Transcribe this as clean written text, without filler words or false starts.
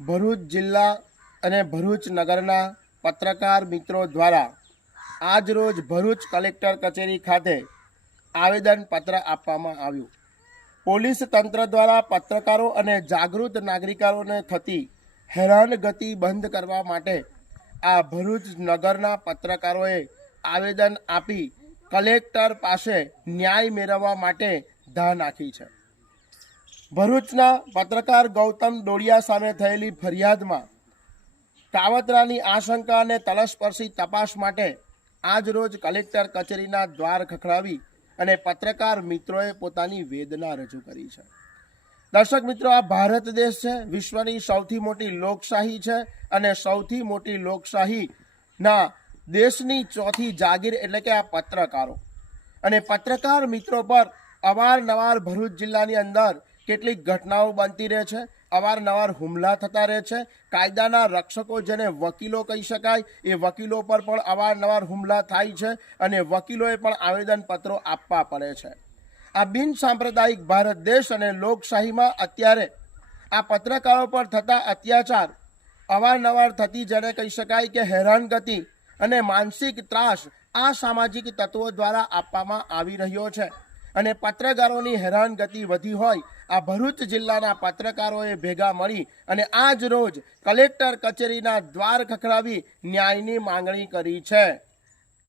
ભરૂચ જિલ્લા અને ભરૂચ નગરના પત્રકાર મિત્રો દ્વારા આજ રોજ ભરૂચ કલેક્ટર કચેરી ખાતે આવેદનપત્ર આપવામાં આવ્યું। પોલીસ તંત્ર દ્વારા પત્રકારો અને જાગૃત નાગરિકોને થતી હેરાનગતિ બંધ કરવા માટે આ ભરૂચ નગરના પત્રકારોએ આવેદન આપી કલેક્ટર પાસે ન્યાય મેળવવા માટે ધા નાખી છે। ભરૂચના પત્રકાર ગૌતમ ડોડિયા સામે થયેલી ફરિયાદમાં કાવતરાની આશંકા અને તલસ્પર્શી તપાસ માટે આજ રોજ કલેક્ટર કચેરીના દ્વાર ખખડાવી અને પત્રકાર મિત્રોએ પોતાની વેદના રજૂ કરી છે। દર્શક મિત્રો, આ ભારત દેશ છે, વિશ્વની સૌથી મોટી લોકશાહી છે અને સૌથી મોટી લોકશાહીના દેશની ચોથી જાગીર એટલે કે આ પત્રકારો અને પત્રકાર મિત્રો પર અવારનવાર ભરૂચ જિલ્લાની અંદર કેટલીક ઘટનાઓ બનતી રહે છે, અવારનવાર હુમલા થતા રહે છે। કાયદાના રક્ષકો જેને વકીલો કહી શકાય એ વકીલો પર પણ અવારનવાર હુમલા થાય છે અને વકીલોએ પણ આવેદનપત્રો આપવા પડે છે। આ બિન સાંપ્રદાયિક ભારત દેશ અને લોકશાહીમાં અત્યારે આ પત્રકારો પર થતા અત્યાચાર, અવારનવાર થતી જેને કહી શકાય કે હેરાનગતિ અને માનસિક ત્રાસ આ સામાજિક તત્વો દ્વારા આપવામાં આવી રહ્યો છે અને પત્રકારોની હેરાનગતિ વધી હોય આ ભરૂચ જિલ્લાના પત્રકારોએ ભેગા મળી અને આજ રોજ કલેક્ટર કચેરીના દ્વાર ખખડાવી ન્યાયની માંગણી કરી છે।